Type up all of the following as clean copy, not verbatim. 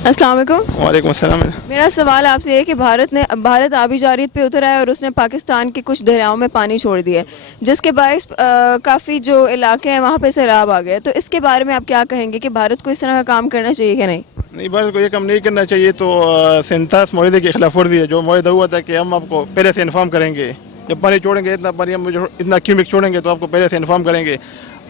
अस्सलाम वालेकुम। वालेकुम अस्सलाम। मेरा सवाल आपसे है कि भारत आबी जारियत पे उतरा है और उसने पाकिस्तान के कुछ दरियाओं में पानी छोड़ दिया है, जिसके बायस काफ़ी जो इलाके हैं वहाँ पे सैलाब आ गया। तो इसके बारे में आप क्या कहेंगे कि भारत को इस तरह का काम करना चाहिए कि नहीं? नहीं, भारत को ये काम नहीं करना चाहिए। तो सेंतास माहे की खिलाफ वर्जी है। जो माहा हुआ था कि हम आपको पहले से इन्फॉर्म करेंगे, जब पानी छोड़ेंगे इतना पानी हम इतना क्यूबिक छोड़ेंगे तो आपको पहले से इन्फॉर्म करेंगे।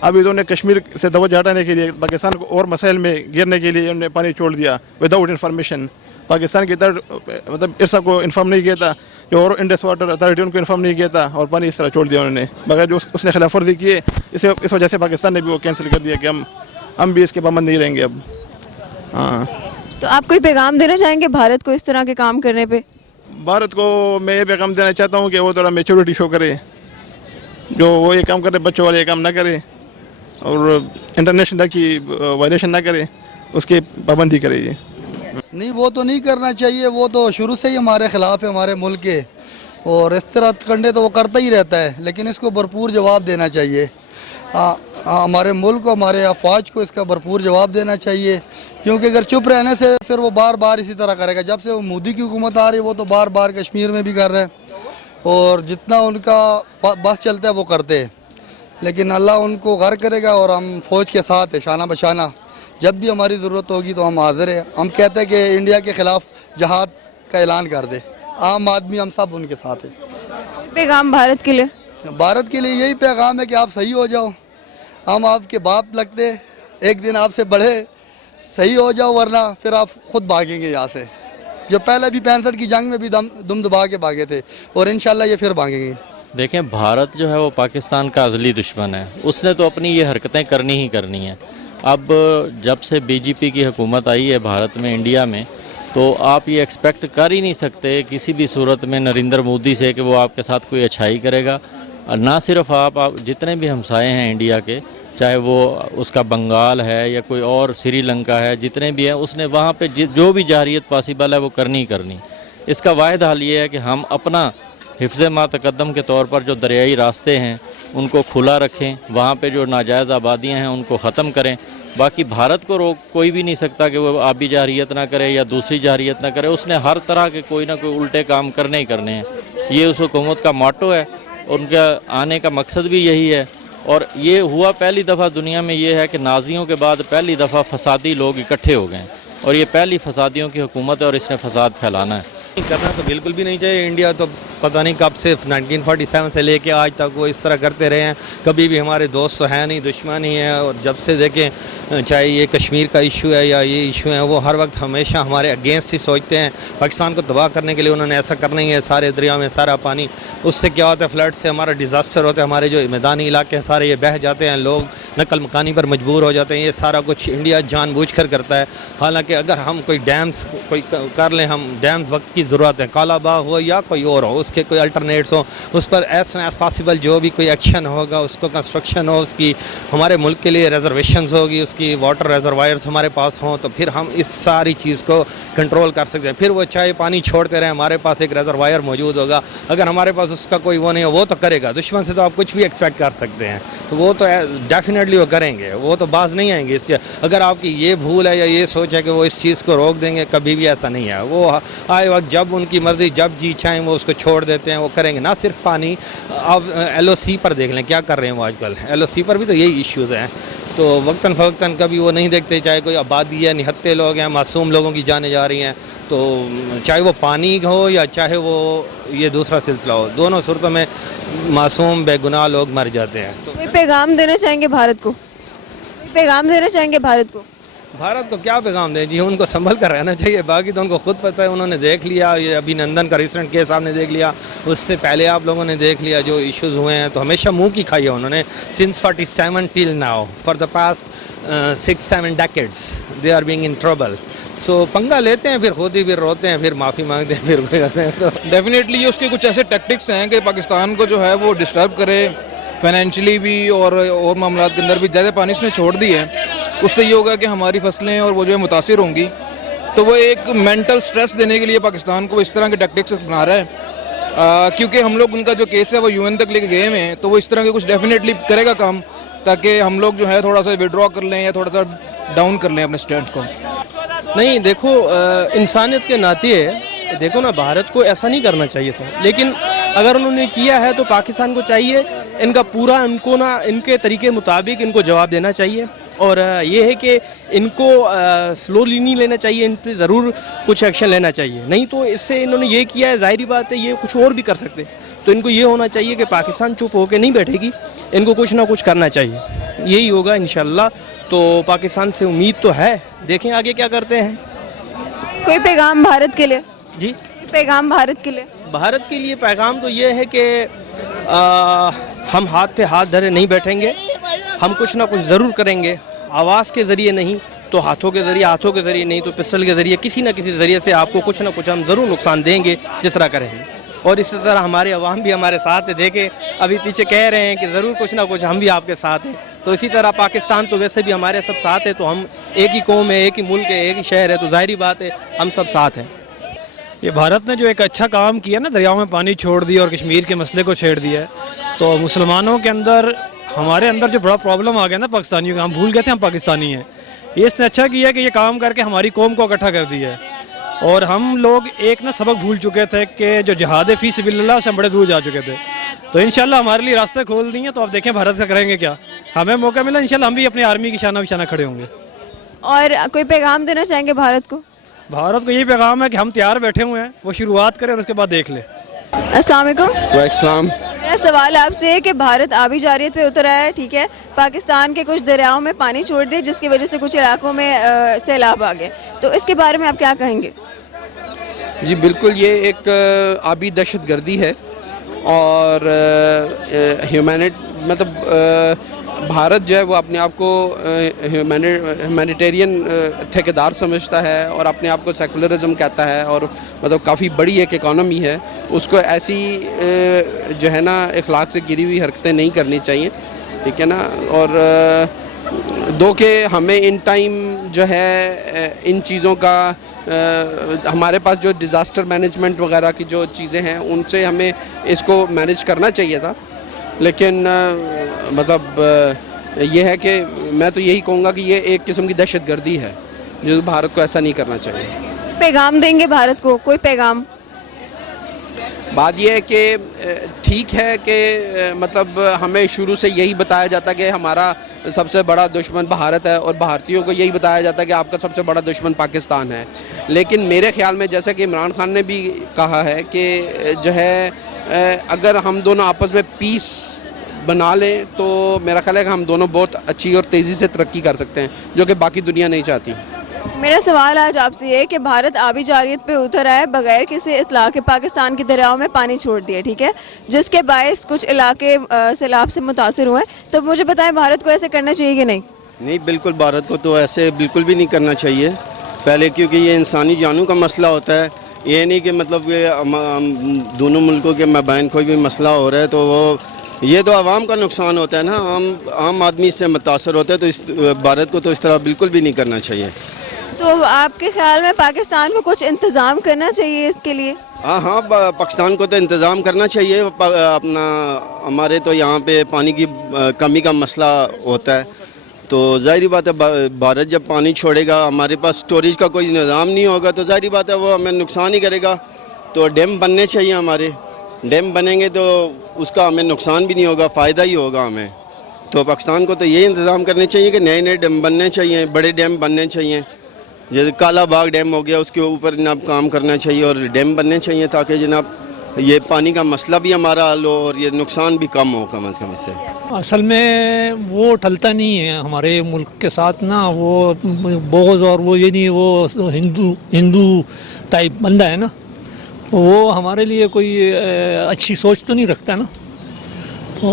अब इन्होंने कश्मीर से तवज्जो हटाने के लिए पाकिस्तान को और मसाइल में गिरने के लिए उन्होंने पानी छोड़ दिया विदाउट इन्फॉर्मेशन। पाकिस्तान की तरफ मतलब इस को इन्फॉर्म नहीं किया था, जो और इंडस वाटर अथॉरिटी उनको इन्फॉर्म नहीं किया था और पानी इस तरह छोड़ दिया उन्होंने बगैर जो उसने खिलाफ वर्जी की है। इस वजह से पाकिस्तान ने भी वो कैंसिल कर दिया कि हम भी इसके पाबंद नहीं रहेंगे अब। हाँ, तो आप कोई पैगाम देना चाहेंगे भारत को इस तरह के काम करने पे? भारत को मैं ये पैगाम देना चाहता हूँ कि वो थोड़ा मेच्योरिटी शो करे, जो वो ये काम करे बच्चों वाले ये काम ना करे और इंटरनेशनल की वायलेशन ना करे, उसकी पाबंदी करे। ये नहीं, वो तो नहीं करना चाहिए। वो तो शुरू से ही हमारे ख़िलाफ़ है, हमारे मुल्क के, और इस तरह कंडे तो वो करता ही रहता है, लेकिन इसको भरपूर जवाब देना चाहिए। हमारे मुल्क को, हमारे अफवाज को इसका भरपूर जवाब देना चाहिए, क्योंकि अगर चुप रहने से फिर वो बार बार इसी तरह करेगा। जब से वो मोदी की हुकूमत आ रही है वो तो बार बार कश्मीर में भी कर रहे हैं और जितना उनका बस चलता है वो करते हैं, लेकिन अल्लाह उनको घर करेगा। और हम फ़ौज के साथ है, शाना बशाना। जब भी हमारी ज़रूरत होगी तो हम हाज़िर हैं। हम कहते हैं कि इंडिया के ख़िलाफ़ जहाद का ऐलान कर दे। आम आदमी हम सब उनके साथ है। पैगाम भारत के लिए? भारत के लिए यही पैगाम है कि आप सही हो जाओ। हम आपके बाप लगते, एक दिन आपसे बड़े, सही हो जाओ, वरना फिर आप खुद भागेंगे यहाँ से। जो पहले भी 65 की जंग में भी दुम दबा के भागे थे और इंशाल्लाह ये फिर भागेंगे। देखें, भारत जो है वो पाकिस्तान का अज़ली दुश्मन है। उसने तो अपनी ये हरकतें करनी ही करनी है। अब जब से बीजेपी की हुकूमत आई है भारत में, इंडिया में, तो आप ये एक्सपेक्ट कर ही नहीं सकते किसी भी सूरत में नरेंद्र मोदी से कि वो आपके साथ कोई अच्छाई करेगा। और ना सिर्फ आप जितने भी हमसाए हैं इंडिया के, चाहे वो उसका बंगाल है या कोई और श्रीलंका है, जितने भी हैं, उसने वहाँ पे जो भी जारियत पॉसिबल है वो करनी ही करनी। इसका वाहिद हाल ये है कि हम अपना हिफ्ज़ मा तक़द्दम के तौर पर जो दरियाई रास्ते हैं उनको खुला रखें, वहाँ पे जो नाजायज़ आबादियाँ हैं उनको ख़त्म करें। बाकी भारत को रोक कोई भी नहीं सकता कि वो आबी जारियत ना करे या दूसरी जारियत ना करे। उसने हर तरह के कोई ना कोई उल्टे काम करने ही करने हैं। ये उस हुकूमत का मोटो है, उनका आने का मकसद भी यही है। और ये हुआ पहली दफ़ा दुनिया में, ये है कि नाज़ियों के बाद पहली दफ़ा फसादी लोग इकट्ठे हो गए और ये पहली फसादियों की हुकूमत है और इसने फसाद फैलाना है। करना तो बिल्कुल भी नहीं चाहिए। इंडिया तो पता नहीं कब से 1947 से लेके आज तक वो इस तरह करते रहे हैं। कभी भी हमारे दोस्त तो हैं नहीं, दुश्मन ही है। और जब से देखें, चाहे ये कश्मीर का इशू है या ये इशू है, वो हर वक्त हमेशा हमारे अगेंस्ट ही सोचते हैं। पाकिस्तान को तबाह करने के लिए उन्होंने ऐसा करना ही है। सारे दरिया में सारा पानी, उससे क्या होता है, फ्लड से हमारा डिज़ास्टर होता है। हमारे जो मैदानी इलाके हैं सारे ये बह जाते हैं, लोग नकल मकानी पर मजबूर हो जाते हैं। ये सारा कुछ इंडिया जानबूझकर करता है। हालांकि अगर हम कोई डैम्स कोई कर लें, हम डैम्स वक्त की ज़रूरत है, कालाबाग हो या कोई और हो, उसके कोई अल्टरनेट्स हो, उस पर एज एज पॉसिबल जो भी कोई एक्शन होगा, उसको कंस्ट्रक्शन हो, उसकी हमारे मुल्क के लिए रिजर्वेशंस होगी, उसकी वाटर रिजर्वायर्स हमारे पास हों, तो फिर हम इस सारी चीज़ को कंट्रोल कर सकते हैं। फिर वो चाहे पानी छोड़ते रहें, हमारे पास एक रिजर्वायर मौजूद होगा। अगर हमारे पास उसका कोई वो नहीं हो, वो तो करेगा। दुश्मन से तो आप कुछ भी एक्सपेक्ट कर सकते हैं, तो वो तो डेफिनेटली वो करेंगे, वो तो बाज नहीं आएंगे। इस अगर आपकी ये भूल है या ये सोच है कि वो इस चीज़ को रोक देंगे, कभी भी ऐसा नहीं है। वो आए वक्त जब उनकी मर्ज़ी, जब जी चाहें वो उसको छोड़ देते हैं, वो करेंगे। ना सिर्फ पानी, आप LOC पर देख लें क्या कर रहे हैं वो आजकल। LOC पर भी तो यही इश्यूज़ हैं। तो वक्तन फ़वक्तन कभी वो नहीं देखते, चाहे कोई आबादी है, निहत्ते लोग हैं, मासूम लोगों की जानें जा रही हैं। तो चाहे वो पानी हो या चाहे वो ये दूसरा सिलसिला हो, दोनों सूरतों में मासूम बेगुनाह लोग मर जाते हैं। तो कोई पैगाम देना चाहेंगे भारत को? कोई पैगाम देना चाहेंगे भारत को? भारत को क्या पैगाम दें जी, उनको संभल कर रहना चाहिए। बाकी तो उनको खुद पता है, उन्होंने देख लिया। ये अभिनंदन का रिसेंट केस आपने देख लिया, उससे पहले आप लोगों ने देख लिया जो इश्यूज़ हुए हैं। तो हमेशा मुंह की खाई है उन्होंने। Since 47 till now, for the past 6-7 decades they are being in trouble. So पंगा लेते हैं, फिर खुद ही फिर रोते हैं, फिर माफ़ी मांगते हैं, फिर करते हैं। तो डेफिनेटली उसके कुछ ऐसे टैक्टिक्स हैं कि पाकिस्तान को जो है वो डिस्टर्ब करे, फाइनेंशियली भी और मामला के अंदर भी। ज़्यादा पानी इसने छोड़ दी है, उससे ये होगा कि हमारी फसलें और वो जो है मुतासिर होंगी। तो वो एक मेंटल स्ट्रेस देने के लिए पाकिस्तान को इस तरह के टैक्टिक्स अपना रहा है। क्योंकि हम लोग उनका जो केस है वो UN तक लेके गए हैं, तो वो इस तरह के कुछ डेफिनेटली करेगा काम, ताकि हम लोग जो है थोड़ा सा विड्रॉ कर लें या थोड़ा सा डाउन कर लें अपने स्टैंड को। नहीं देखो इंसानियत के नाते देखो ना, भारत को ऐसा नहीं करना चाहिए था, लेकिन अगर उन्होंने किया है तो पाकिस्तान को चाहिए इनका पूरा, इनको ना इनके तरीके मुताबिक इनको जवाब देना चाहिए। और ये है कि इनको स्लोली नहीं लेना चाहिए, इन पर ज़रूर कुछ एक्शन लेना चाहिए। नहीं तो इससे इन्होंने ये किया है, ज़ाहिरी बात है ये कुछ और भी कर सकते। तो इनको ये होना चाहिए कि पाकिस्तान चुप होकर नहीं बैठेगी, इनको कुछ ना कुछ करना चाहिए, यही होगा इंशाल्लाह। तो पाकिस्तान से उम्मीद तो है, देखें आगे क्या करते हैं। कोई पैगाम भारत के लिए? जी, कोई पैगाम भारत के लिए? भारत के लिए पैगाम तो ये है कि हम हाथ पे हाथ धरे नहीं बैठेंगे, हम कुछ ना कुछ ज़रूर करेंगे। आवाज़ के ज़रिए नहीं तो हाथों के ज़रिए नहीं तो पिस्टल के ज़रिए, किसी न किसी ज़रिए से आपको कुछ ना कुछ हम ज़रूर नुकसान देंगे जिस तरह करेंगे। और इसी तरह हमारे अवाम भी हमारे साथ है, देखें अभी पीछे कह रहे हैं कि ज़रूर कुछ ना कुछ हम भी आपके साथ हैं। तो इसी तरह पाकिस्तान तो वैसे भी हमारे सब साथ है, तो हम एक ही कौम है, एक ही मुल्क है, एक ही शहर है, तो ज़ाहिरी बात है हम सब साथ हैं। ये भारत ने जो एक अच्छा काम किया ना, दरियाओं में पानी छोड़ दिया और कश्मीर के मसले को छेड़ दिया है, तो मुसलमानों के अंदर, हमारे अंदर जो बड़ा प्रॉब्लम आ गया ना पाकिस्तानियों का, हम भूल गए थे हम पाकिस्तानी हैं। ये इसने अच्छा किया कि ये काम करके हमारी कौम को इकट्ठा कर दिया है। और हम लोग एक ना सबक भूल चुके थे कि जो जिहाद फी सबिलिल्लाह से हम बड़े दूर जा चुके थे। तो इंशाल्लाह हमारे लिए रास्ते खोल दिए, तो अब देखें भारत से करेंगे क्या। हमें मौका मिला, इंशाल्लाह हम भी अपनी आर्मी की शाना बिशाना खड़े होंगे। और कोई पैगाम देना चाहेंगे भारत को? भारत को यही पैगाम है कि हम तैयार बैठे हुए हैं, वो शुरुआत करें और उसके बाद देख ले। अस्सलाम वालेकुम। वालेकुम। मेरा सवाल आपसे है कि भारत आबी जारियत पे उतर आया है, ठीक है, पाकिस्तान के कुछ दरियाओं में पानी छोड़ दिया जिसकी वजह से कुछ इलाकों में सैलाब आ गए, तो इसके बारे में आप क्या कहेंगे? जी बिल्कुल, ये एक आबी दहशत गर्दी है और भारत जो है वो अपने आप को ह्यूमैनिटेरियन ठेकेदार समझता है और अपने आप को सेकुलरिज्म कहता है, और मतलब काफ़ी बड़ी एक इकॉनमी है, उसको ऐसी जो है ना इखलाक से गिरी हुई हरकतें नहीं करनी चाहिए, ठीक है ना। और दो कि हमें इन टाइम जो है इन चीज़ों का हमारे पास जो डिज़ास्टर मैनेजमेंट वगैरह की जो चीज़ें हैं उनसे हमें इसको मैनेज करना चाहिए था, लेकिन मतलब ये है कि मैं तो यही कहूँगा कि ये एक किस्म की दहशत गर्दी है, जो भारत को ऐसा नहीं करना चाहिए। पैगाम देंगे भारत को, कोई पैगाम? बात यह है कि ठीक है कि मतलब हमें शुरू से यही बताया जाता है कि हमारा सबसे बड़ा दुश्मन भारत है, और भारतीयों को यही बताया जाता है कि आपका सबसे बड़ा दुश्मन पाकिस्तान है। लेकिन मेरे ख्याल में, जैसा कि इमरान खान ने भी कहा है कि जो है अगर हम दोनों आपस में पीस बना लें तो मेरा ख्याल है कि हम दोनों बहुत अच्छी और तेज़ी से तरक्की कर सकते हैं, जो कि बाकी दुनिया नहीं चाहती। मेरा सवाल आज आपसे ये है कि भारत आबी जारियत पे उतर आया बगैर किसी इत्तला के, पाकिस्तान के दरियाओं में पानी छोड़ दिया, ठीक है, जिसके बायस कुछ इलाके सैलाब से मुतासिर हुए, तो मुझे बताएं भारत को ऐसे करना चाहिए कि नहीं? नहीं, बिल्कुल भारत को तो ऐसे बिल्कुल भी नहीं करना चाहिए पहले, क्योंकि ये इंसानी जानों का मसला होता है। ये नहीं कि मतलब कि दोनों मुल्कों के मबैन कोई भी मसला हो रहा है तो वो ये तो आवाम का नुकसान होता है ना, आम आदमी से मुतासर होता है। तो इस भारत को तो इस तरह बिल्कुल भी नहीं करना चाहिए। तो आपके ख्याल में पाकिस्तान को कुछ इंतज़ाम करना चाहिए इसके लिए? हाँ, पाकिस्तान को तो इंतज़ाम करना चाहिए अपना। हमारे तो यहाँ पे पानी की कमी का मसला होता है, तो ज़ाहिर बात है भारत जब पानी छोड़ेगा, हमारे पास स्टोरेज का कोई निज़ाम नहीं होगा, तो ज़ाहिर बात है वो हमें नुकसान ही करेगा। तो डैम बनने चाहिए, हमारे डैम बनेंगे तो उसका हमें नुकसान भी नहीं होगा, फ़ायदा ही होगा हमें। तो पाकिस्तान को तो ये इंतज़ाम करने चाहिए कि नए नए डैम बनने चाहिए, बड़े डैम बनने चाहिए। जैसे काला बाग डैम हो गया, उसके ऊपर जनाब काम करना चाहिए और डैम बनने चाहिए, ताकि जनाब ये पानी का मसला भी हमारा हल हो और ये नुकसान भी कम हो कम से कम इससे। असल में वो टलता नहीं है हमारे मुल्क के साथ ना, वो बोझ और वो ये नहीं, वो हिंदू टाइप बंदा है ना, वो हमारे लिए कोई अच्छी सोच तो नहीं रखता ना। तो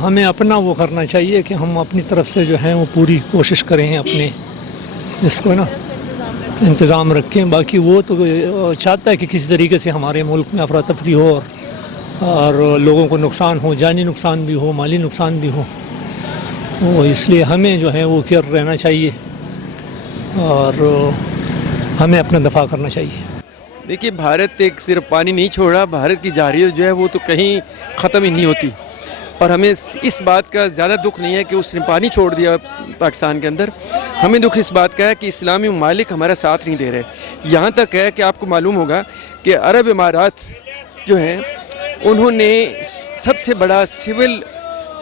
हमें अपना वो करना चाहिए कि हम अपनी तरफ से जो है वो पूरी कोशिश करें, अपने इसको ना इंतज़ाम रखें। बाकी वो तो चाहता है कि किसी तरीके से हमारे मुल्क में अफरा तफरी हो और लोगों को नुकसान हो, जानी नुकसान भी हो, माली नुकसान भी हो। तो इसलिए हमें जो है वो केयर रहना चाहिए और हमें अपना दफा करना चाहिए। देखिए, भारत एक सिर्फ पानी नहीं छोड़ रहा, भारत की जारियत जो है वो तो कहीं ख़त्म ही नहीं होती। اور ہمیں اس بات کا زیادہ دکھ نہیں ہے کہ اس نے پانی چھوڑ دیا پاکستان کے اندر. ہمیں دکھ اس بات کا ہے کہ اسلامی ممالک ہمارا ساتھ نہیں دے رہے. یہاں تک ہے کہ آپ کو معلوم ہوگا کہ عرب امارات جو ہیں انہوں نے سب سے بڑا سول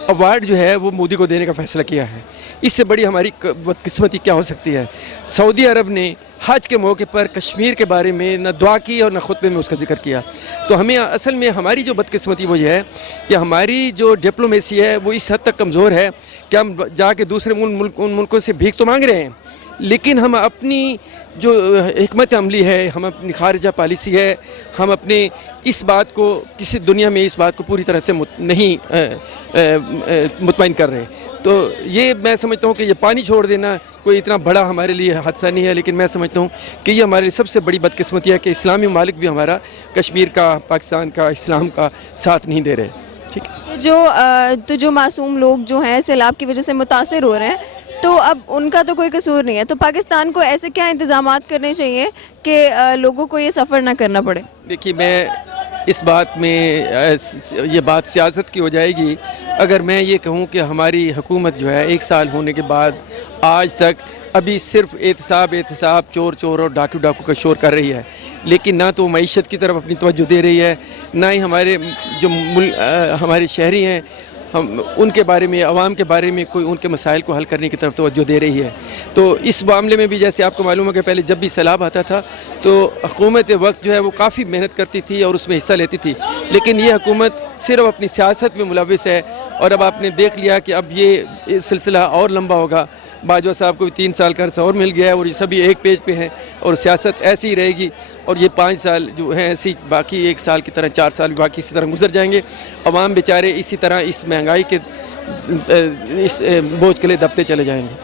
ایوارڈ جو ہے وہ مودی کو دینے کا فیصلہ کیا ہے. اس سے بڑی ہماری بدقسمتی کیا ہو سکتی ہے. سعودی عرب نے حج کے موقع پر کشمیر کے بارے میں نہ دعا کی اور نہ خطبے میں اس کا ذکر کیا. تو ہمیں اصل میں ہماری جو بدقسمتی وہ یہ ہے کہ ہماری جو ڈپلومیسی ہے وہ اس حد تک کمزور ہے کہ ہم جا کے دوسرے ان ملکوں سے بھیک تو مانگ رہے ہیں، لیکن ہم اپنی جو حکمت عملی ہے، ہم اپنی خارجہ پالیسی ہے، ہم اپنے اس بات کو کسی دنیا میں اس بات کو پوری طرح سے نہیں مطمئن کر رہے. تو یہ میں سمجھتا ہوں کہ یہ پانی چھوڑ دینا کوئی اتنا بڑا ہمارے لیے حادثہ نہیں ہے، لیکن میں سمجھتا ہوں کہ یہ ہمارے لیے سب سے بڑی بدقسمتی ہے کہ اسلامی ممالک بھی ہمارا کشمیر کا، پاکستان کا، اسلام کا ساتھ نہیں دے رہے. ٹھیک ہے. تو جو معصوم لوگ جو ہیں سیلاب کی وجہ سے متاثر ہو رہے ہیں، تو اب ان کا تو کوئی قصور نہیں ہے، تو پاکستان کو ایسے کیا انتظامات کرنے چاہیے کہ لوگوں کو یہ سفر نہ کرنا پڑے؟ دیکھیے، میں اس بات میں یہ بات سیاست کی ہو جائے گی اگر میں یہ کہوں کہ ہماری حکومت جو ہے 1 سال ہونے کے بعد آج تک ابھی صرف احتساب چور اور ڈاکو کا شور کر رہی ہے، لیکن نہ تو معیشت کی طرف اپنی توجہ دے رہی ہے، نہ ہی ہمارے جو ہمارے شہری ہیں ہم ان کے بارے میں، عوام کے بارے میں کوئی ان کے مسائل کو حل کرنے کی طرف توجہ دے رہی ہے. تو اس معاملے میں بھی جیسے آپ کو معلوم ہے کہ پہلے جب بھی سیلاب آتا تھا تو حکومت وقت جو ہے وہ کافی محنت کرتی تھی اور اس میں حصہ لیتی تھی، لیکن یہ حکومت صرف اپنی سیاست میں ملوث ہے. اور اب آپ نے دیکھ لیا کہ اب یہ سلسلہ اور لمبا ہوگا. باجوہ صاحب کو بھی 3 سال کا عرصہ اور مل گیا ہے اور یہ سبھی ایک پیج پہ ہیں اور سیاست ایسی ہی رہے گی اور یہ 5 سال جو ہیں ایسی باقی 1 سال کی طرح 4 سال باقی اسی طرح گزر جائیں گے. عوام بیچارے اسی طرح اس مہنگائی کے اس بوجھ کے لیے دبتے چلے جائیں گے.